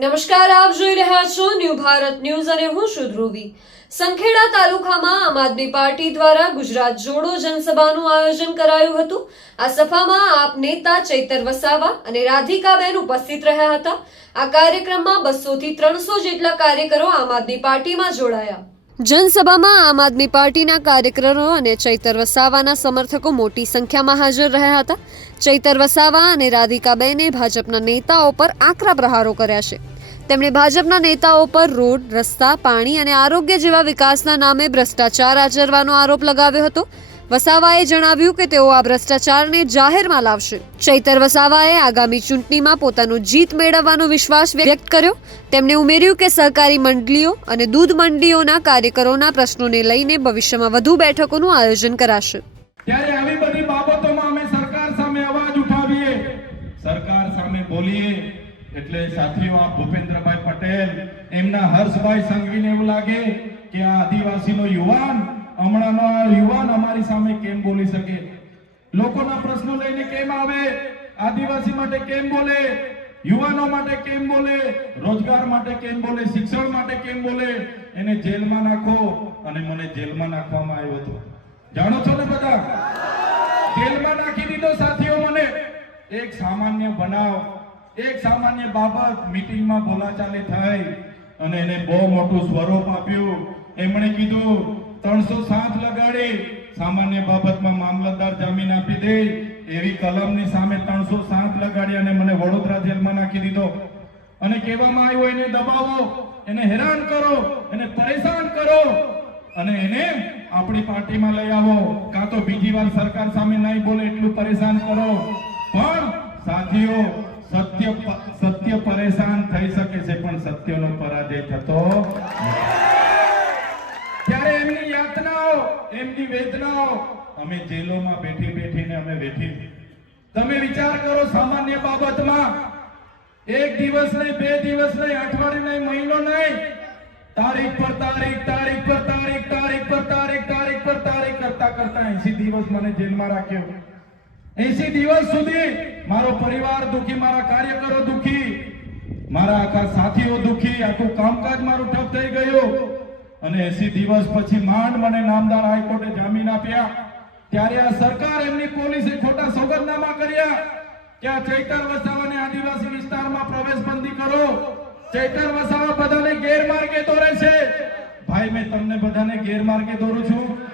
નમસ્કાર, આપ જોઈ રહ્યા છો ન્યૂ ભારત ન્યૂઝ અને હું છું ધ્રુવી. સંખેડા તાલુકામાં આમ આદમી પાર્ટી દ્વારા ગુજરાત જોડો જનસભાનું આયોજન કરાયું હતું. આ સભામાં આપ નેતા ચૈતર વસાવા અને રાધિકાબેન ઉપસ્થિત રહ્યા હતા. આ કાર્યક્રમમાં બસો થી ત્રણસો જેટલા કાર્યકરો આમ આદમી પાર્ટીમાં જોડાયા. જનસભામાં આમ આદમી પાર્ટીના કાર્યકરો અને ચૈતર વસાવાના સમર્થકો મોટી સંખ્યામાં હાજર રહ્યા હતા. ચૈતર વસાવા અને રાધિકાબેને ભાજપના નેતાઓ પર આકરા પ્રહારો કર્યા છે. તેમણે ભાજપના નેતાઓ પર રોડ, રસ્તા, પાણી અને આરોગ્ય જેવા વિકાસના નામે ભ્રષ્ટાચાર આચરવાનો આરોપ લગાવ્યો હતો. વસાવાએ જણાવ્યું કે તેઓ આ ભ્રષ્ટાચારને જાહેરમાં લાવશે. ચૈતર વસાવાએ આગામી ચૂંટણીમાં પોતાનો જીત મેળવવાનો વિશ્વાસ વ્યક્ત કર્યો. તેમણે ઉમેર્યું કે સહકારી મંડળીઓ અને દૂધ મંડળીઓના કાર્યકરોના પ્રશ્નોને લઈને ભવિષ્યમાં વધુ બેઠકોનું આયોજન કરાશે. ત્યારે આવી બધી બાબતોમાં અમે સરકાર સામે અવાજ ઉઠાવીએ. સરકાર સામે બોલીએ. એટલે સાથીઓ, આ ભૂપેન્દ્રભાઈ પટેલ, એમના હર્ષભાઈ સંઘવીને એવું લાગે કે આ આદિવાસીનો યુવાન હમણાંનો યુવાન અમારી સામે કેમ બોલી શકે? લોકોના પ્રશ્નો લઈને કેમ આવે? આદિવાસી માટે કેમ બોલે? યુવાનો માટે કેમ બોલે? રોજગાર માટે કેમ બોલે? શિક્ષણ માટે કેમ બોલે? એને જેલમાં નાખો અને મને જેલમાં નાખવામાં આવ્યો હતો. જાણો છો ને બધા? જેલમાં નાખી દીધો સાથીઓ મને. એક સામાન્ય બનાવ, એક સામાન્ય બાબત મીટિંગમાં બોલાચાલી થઈ અને એને બહુ મોટું સ્વરૂપ આપ્યું. એમણે કીધું ત્રણસો સાત લગાડી સામાન્ય બાબતમાં મામલતદાર જામીન આપી દે એવી કલમની સામે ત્રણસો સાત લગાડી અને મને વડોદરા જેલમાં નાખી દીધો. અને કહેવામાં આવ્યો, એને દબાવો, એને હેરાન કરો, એને પરેશાન કરો અને એને આપણી પાર્ટીમાં લઈ આવો. કાં તો બીજી વાર સરકાર સામે નહીં બોલે એટલું પરેશાન કરો. પણ સાથીઓ, સત્ય સત્ય પરેશાન થઈ શકે છે, પણ સત્યનો પરાજય થતો નથી. ત્યારે એમની યાતનાઓ, એમની વેદનાઓ અમે જેલોમાં બેઠી બેઠીને અમે વેઠી. તમે વિચાર કરો સામાન્ય બાબતમાં, એક દિવસ નહીં, બે દિવસ નહીં, અઠવાડિયું નહીં, મહિનો નહીં. તારીખ પર તારીખ તારીખ પર તારીખ તારીખ પર તારીખ તારીખ પર તારીખ કરતા કરતા એસી દિવસ મને જેલમાં રાખ્યો. એસી દિવસ સુધી મારો પરિવાર દુખી, મારા કાર્યકરો દુખી, મારા આખા સાથીઓ દુખી, આખું કામકાજ મારું ઠપ થઈ ગયું. અને એસી દિવસ પછી માંડ મને નામદાર હાઈકોર્ટે જામીન આપ્યા. ત્યારે આ સરકાર એમની પોલીસે ખોટા સોગંદનામા કર્યા. કે આ ચૈતર વસાવાને આદિવાસી વિસ્તારમાં પ્રવેશ બંધી કરો. ચૈતર વસાવા બધાને ગેરમાર્ગે દોરે છે. ભાઈ, મેં તમને બધાને ગેરમાર્ગે દોરું છું.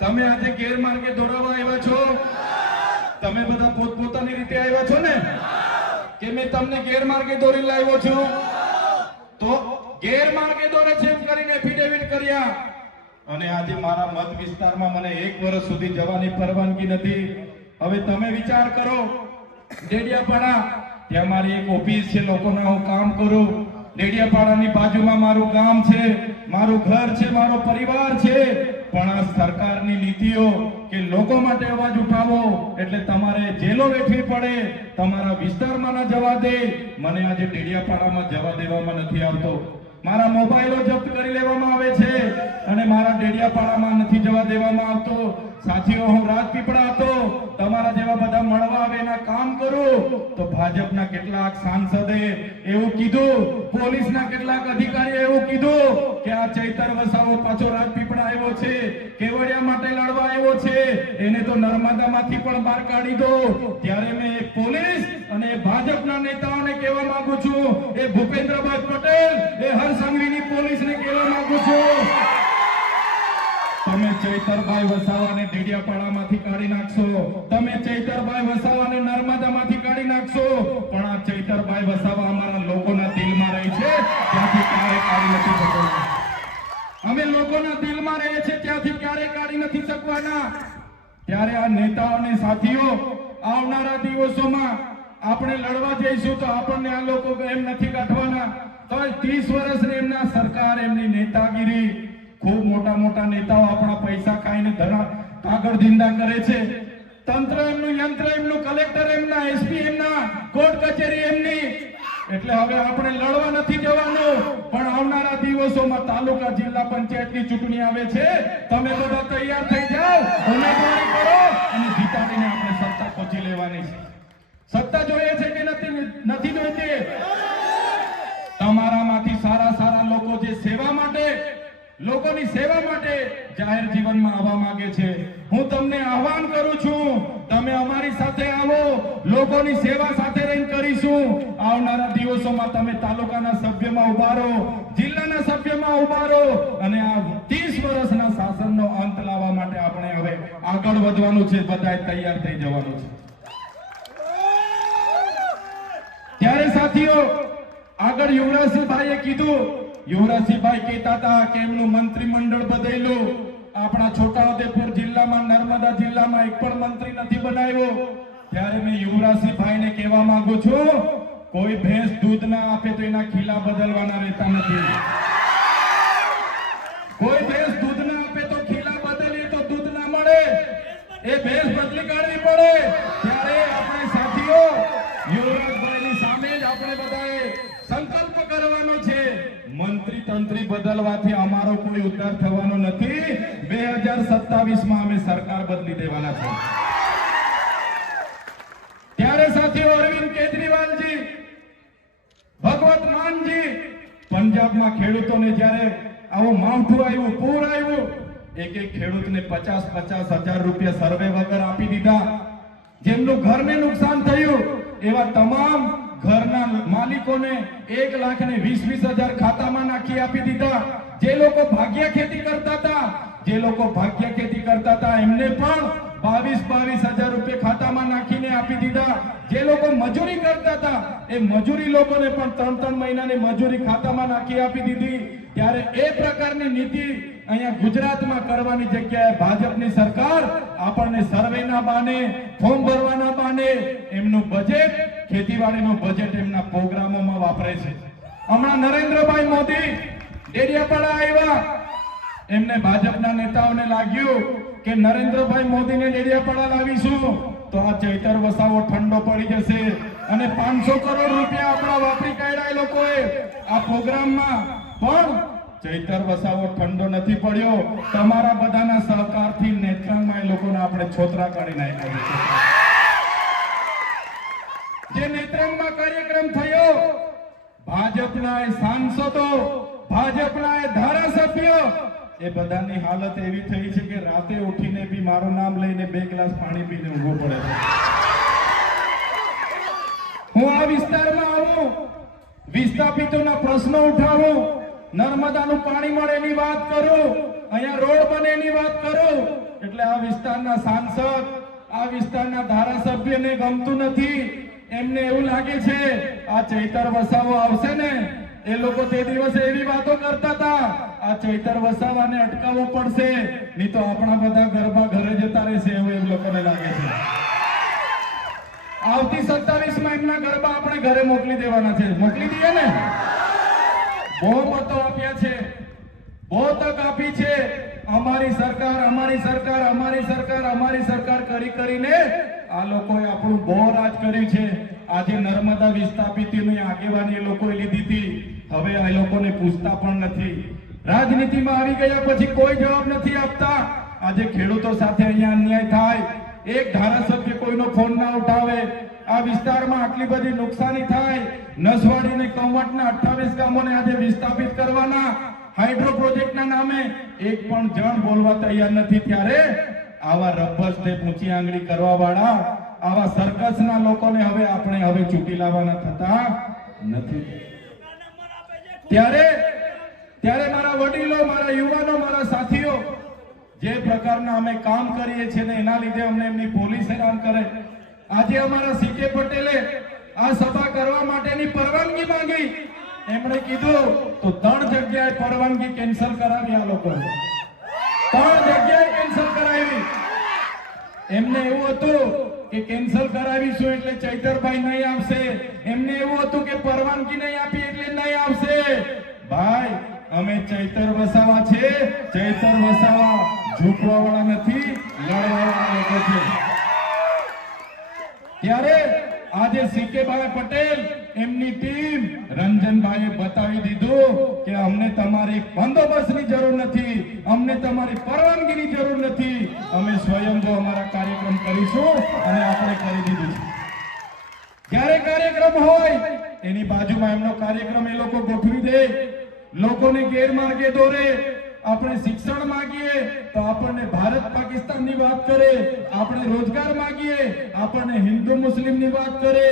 તમે આજે ગેરમાર્ગે દોરાવા આવ્યા છો? તમે બધા પોતપોતાની રીતે આવ્યા છો ને? કે મેં તમને ગેરમાર્ગે દોરી લાવ્યો છું? તો ગેરમાર્ગે દોરે છે એમ કરીને એફિડેવિટ કર્યા. અને આજે મારા મત વિસ્તારમાં મને એક વર્ષ સુધી જવાની પરવાનગી નથી. હવે તમે વિચાર કરો, ડેડિયાપાડા, ત્યાં મારી એક ઓફિસ છે, લોકોના હું કામ કરું. ડેડિયાપાડાની બાજુમાં મારું ગામ છે, મારું ઘર છે, મારો પરિવાર છે. પણ આ સરકારની નીતિઓ કે લોકો માટે અવાજ ઉઠાવો, એટલે તમારે જેલો વેઠવી પડે, તમારા વિસ્તારમાં ના જવા દે. મને આજે ડેડિયાપાડામાં જવા દેવામાં નથી આવતો. મારા મોબાઈલો જપ્ત કરી લેવામાં આવે છે અને મારા ડેડિયાપાડામાં નથી જવા દેવામાં આવતો. સાથીઓ, હું રાજપીપળા હતો. તમારા જેવા બધા મળવા આવે એના કામ કરું. તો ભાજપના કેટલાક સાંસદે એવું કીધું, પોલીસના કેટલાક અધિકારીએ એવું કીધું કે આ ચૈતર વસાવો પાછો રાજપીપળા આવ્યો છે, કેવડિયા માટે લડવા આવ્યો છે. એને તો નર્મદામાંથી પણ બહાર કાઢી દો. ત્યારે મેં એક પોલીસ અને ભાજપના નેતાઓને કહેવા માંગુ છું, એ ભૂપેન્દ્રભાઈ પટેલ, એ હરસંઘવીની પોલીસને કહેવા માંગુ છું. તમે ચૈતરભાઈ વસાવાને ડેડિયાપાડામાંથી કાઢી નાખશો. તમે ચૈતરભાઈ વસાવાને નર્મદામાંથી કાઢી નાખશો. પણ આ ચૈતરભાઈ વસાવા અમારા લોકોના દિલમાં રહે છે, ત્યાંથી ક્યારે કાઢી નથી શકવાના. અમે લોકોના દિલમાં રહે છે, ત્યાંથી ક્યારે કાઢી નથી શકવાના. ત્યારે આ નેતાઓ અને સાથીઓ, આવનારા દિવસોમાં આપણે લડવા જઈશું તો આપણને આ લોકો એમ નથી કાઢવાના. તો ત્રીસ વર્ષની એમના સરકાર, એમની નેતાગીરી, ખૂબ મોટા મોટા નેતાઓ આપણા પૈસા ખાઈને ધરા, કાગળ ધીંદા કરે છે. તંત્ર એમનું, યંત્ર એમનું, કલેક્ટર એમના એસપી એમના, કોર્ટ કચેરી એમની. એટલે હવે આપણે લડવા નથી જવાનું. પણ આવનારા દિવસોમાં તાલુકા જિલ્લા પંચાયતની ચૂંટણી આવે છે. તમે બધા તૈયાર થઈ જાઓ ઉમેદવારી કરો અને જીતાડીને આપણે સત્તા પહોંચી લેવાની છે સત્તા જોઈએ છે કે નથી નથી જોઈતી લોકોની સેવા માટે જાહેર જીવનમાં આવવા માંગે છે. હું તમને આહવાન કરું છું, તમે અમારી સાથે આવો, લોકોની સેવા સાથે રહીને કરીશું. આવનારા દિવસોમાં તમે તાલુકાના સભ્યમાં ઊભા રહો, જિલ્લાના સભ્યમાં ઊભા રહો અને આ 30 વર્ષના શાસનનો અંત લાવવા માટે આપણે હવે આગળ વધવાનું છે બધાએ તૈયાર થઈ જવાનું છે. ત્યારે સાથીઓ, આગળ યુવરાજસિંહભાઈએ કીધું, યુવરાજસિંહભાઈ કહેતા હતા કે એમનું મંત્રીમંડળ બદલ્યું. આપણા છોટાઉદેપુર જિલ્લામાં, નર્મદા જિલ્લામાં એક પણ મંત્રી નથી બનાવ્યો. ત્યારે મેં યુવરાજસિંહભાઈને કહેવા માંગુ છું, કોઈ ભેંસ દૂધ ના આપે તો એના ખીલા બદલવાના રહેતા નથી. કોઈ ભેંસ દૂધ ના આપે તો ખીલા બદલીએ તો દૂધ ના મળે. એ ભેંસ બદલી કાઢવી પડે. ત્યારે આપણે સાથીઓ, યુવરાજભાઈની સામે જ આપણે બધાએ સંકલ્પ કરવાનો છે. મંત્રી તંત્રી બદલવાથી અમારો કોઈ ઉદ્ધાર થવાનો નથી. બે હજાર સત્તાવીસમાં અમે સરકાર બદલી દેવાના છે. ત્યારે સાથીઓ, અરવિંદ કેજરીવાલજી, ભગવત માનજી, પંજાબમાં ખેડૂતોને જ્યારે આવો માવઠું આવ્યું, પૂર આવ્યું, એક એક ખેડૂતને પચાસ પચાસ હજાર રૂપિયા સર્વે વગર આપી દીધા. જેમનું ઘરને નુકસાન થયું, એવા તમામ ઘરના માલિકોને એક લાખ ને વીસ વીસ હજાર ખાતામાં નાખી આપી દીધા. જે લોકો ભાગ્ય ખેતી કરતા હતા, જે લોકો ભાગ્ય ખેતી કરતા હતા, એમને પણ બાવીસ બાવીસ હજાર રૂપિયા ખાતામાં નાખીને આપી દીધા. જે લોકો મજૂરી કરતા હતા, એ મજૂરી લોકોને પણ ત્રણ ત્રણ મહિનાની મજૂરી ખાતામાં નાખી આપી દીધી. ત્યારે એ પ્રકારની નીતિ અહીંયા ગુજરાતમાં કરવાની જગ્યાએ ભાજપની સરકાર આપણને સર્વેના બાને, ફોર્મ ભરવાના બાને, એમનું બજેટ ખેતીવાડીનું બજેટ એમના પ્રોગ્રામોમાં વાપરે છે. હમણાં નરેન્દ્રભાઈ મોદી ડેડિયાપાડા આવ્યા. એમને ભાજપના નેતાઓને લાગ્યું કે નરેન્દ્રભાઈ મોદીને ડેડિયાપાડા લાવીશું. તો આ ચૈતર વસાવો ઠંડો પડી જશે અને પાંચસો કરોડ રૂપિયા આપણા વાપરી કાઢ્યા એ લોકોએ આ પ્રોગ્રામમાં. પણ ચૈતર વસાવો ઠંડો નથી પડ્યો. તમારા બધાના સહકારથી નેત્રમાં એ લોકોને આપણે છોતરા કાઢી નાખ્યા જે નેત્રંગમાં કાર્યક્રમ થયો, ભાજપના સાંસદો, ભાજપના ધારાસભ્ય, એ બધાની હાલત એવી થઈ છે કે રાતે ઉઠીને બી મારું નામ લઈને બે ગ્લાસ પાણી પીને ઊભો પડે છે. હું આ વિસ્તારમાં આવું, વિસ્થાપિતોના પ્રશ્નો ઉઠાવું, નર્મદાનું પાણી મળે એની વાત કરું, અહીંયા રોડ બને એની વાત કરું, એટલે આ વિસ્તારના સાંસદ, આ વિસ્તારના ધારાસભ્યને ગમતું નથી. એમને એવું લાગે છે, આ ચૈતર વસાવો આવશે ને? એ લોકો તે દિવસે એવી વાતો કરતા હતા, આ ચૈતર વસાવાને અટકાવવો પડશે, નહીં તો આપણા બધા ગરબા ઘરે જતા રહેશે. એવું એમ લોકોને લાગે છે. આવતી સત્તાવીસમાં એમના ગરબા આપણે ઘરે મોકલી દેવાના છે. મોકલી દઈએ ને? બહુ મતો આપ્યા છે. બહુ તક આપી છે. અમારી સરકાર અમારી સરકાર અમારી સરકાર અમારી સરકાર કરી કરીને આ લોકોએ આપણું બહુ રાજ કર્યું છે. આજે નર્મદા વિસ્થાપિતોની આગેવાની એ લોકોએ લીધી હતી. હવે આ લોકોને પૂછતા પણ નથી. રાજનીતિમાં આવી ગયા પછી કોઈ જવાબ નથી આપતા. આજે ખેડૂતો સાથે અહીંયા અન્યાય થાય. એક ધારાસભ્ય કોઈનો ફોન ના ઉઠાવે. આ વિસ્તારમાં આટલી બધી નુકસાની થાય. નસવાડી અને કવટના 28 ગામોને આજે વિસ્થાપિત કરવાના. હાઇડ્રો પ્રોજેક્ટના નામે એક પણ જણ બોલવા તૈયાર નથી. ત્યારે આવા રબ્બર સ્ટેપ ઊંચી આંગળી કરવા વાળા આવા સર્કસના લોકોને હવે આપણે હવે ચૂંટી લાવવાના થતા નથી. ત્યારે ત્યારે મારા વડીલો, મારા યુવાનો, મારા સાથીઓ, જે પ્રકારના અમે કામ કરીએ છીએ ને એના લીધે અમને એમની પોલીસ હેરાન કરે. આજે અમારા સીકે પટેલે આ સભા કરવા માટેની પરવાનગી માંગી. એમણે કીધું, તો ત્રણ જગ્યાએ પરવાનગી કેન્સલ કરાવી આ લોકો ત્રણ જગ્યાએ એમને એવું હતું કે કેન્સલ કરાવીશું એટલે ચૈતરભાઈ નહીં આવશે. એમને એવું હતું કે પરવાનગી નહીં આપી એટલે નહીં આવશે. ભાઈ, અમે ચૈતર વસાવા છે. ચૈતર વસાવા ઝૂકવા વાળા નથી, લડવાવાળા લોકો છે. ત્યારે આજે સીકેભાઈ પટેલ એમની ટીમ રંજનભાઈએ બતાવી દીધું કે અમને તમારી બંદોબસ્તની જરૂર નથી, અમને તમારી પરવાનગીની જરૂર નથી. અમે સ્વયંભૂ અમારા કાર્યક્રમ કરીશું અને આપણે કરી દીધું. છે જ્યારે કાર્યક્રમ હોય, એની બાજુમાં એમનો કાર્યક્રમ એ લોકો ગોઠવી દે. લોકોને ગેરમાર્ગે દોરે. આપણે શિક્ષણ માંગીએ તો આપણને ભારત પાકિસ્તાનની વાત કરે, આપણે રોજગાર માંગીએ, આપણને હિન્દુ મુસ્લિમની વાત કરે,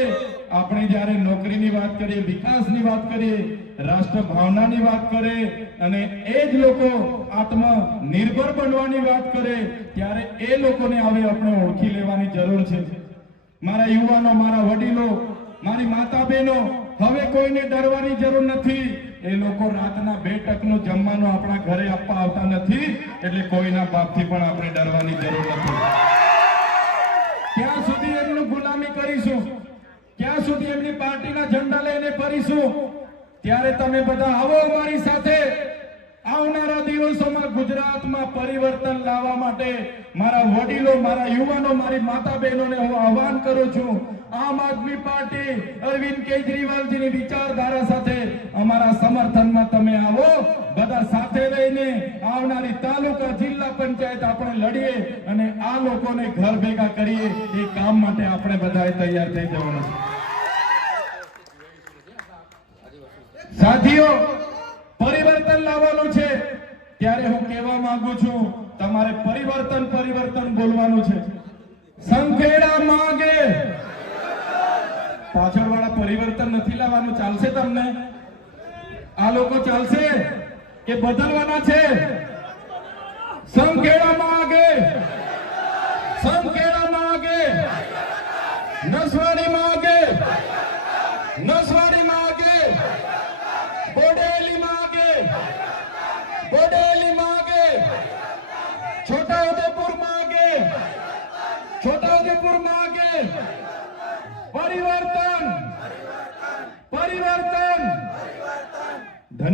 આપણે જ્યારે નોકરીની વાત કરીએ, વિકાસની વાત કરીએ રાષ્ટ્ર ભાવનાની વાત કરે અને એ જ લોકો આત્મનિર્ભર બનવાની વાત કરે, ત્યારે એ લોકોને હવે આપણે ઓળખી લેવાની જરૂર છે. મારા યુવાનો, મારા વડીલો, મારી માતા બહેનો હવે કોઈને ડરવાની જરૂર નથી. એ લોકો રાતના બે ટકનું જમવાનું આપણા ઘરે આપવા આવતા નથી, એટલે કોઈના બાપથી પણ આપણે ડરવાની જરૂર નથી. ક્યાં સુધી એમનું ગુલામી કરીશું. ક્યાં સુધી એમની પાર્ટીના ઝંડા લઈને ફરીશું. ત્યારે તમે બધા આવો અમારી સાથે. આવનારા દિવસોમાં ગુજરાતમાં પરિવર્તન લાવવા માટે મારા વડીલો, મારા યુવાનો, મારી માતા બહેનોને હું આહવાન કરું છું. આમ આદમી પાર્ટી અરવિંદ કેજરીવાલજીની વિચારધારા સાથે અમારા સમર્થનમાં તમે આવો. બધા સાથે રહીને આવનારી તાલુકા જિલ્લા પંચાયત આપણે લડીએ અને આ લોકોને ઘર ભેગા કરીએ. એ કામ માટે આપણે બધાએ તૈયાર થઈ જવાનું સાથીઓ પરિવર્તન લાવવાનું છે. ત્યારે હું કહેવા માંગુ છું, તમારે પરિવર્તન પરિવર્તન બોલવાનું છે. સંખેડા માંગે. પાછળ વાળા પરિવર્તન નથી લાવવાનું, ચાલશે તમને. આ લોકો ચાલશે કે બદલવાના છે? સંઘ કેળવામાં આગે. માંગે નસવાડી માંગે નસવાડી માંગે બોડેલી માગે બોડેલી માગે છોટા ઉદેપુર માગે છોટા ઉદેપુર માગે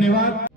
પરિવર્તન પરિવર્તન ધન્યવાદ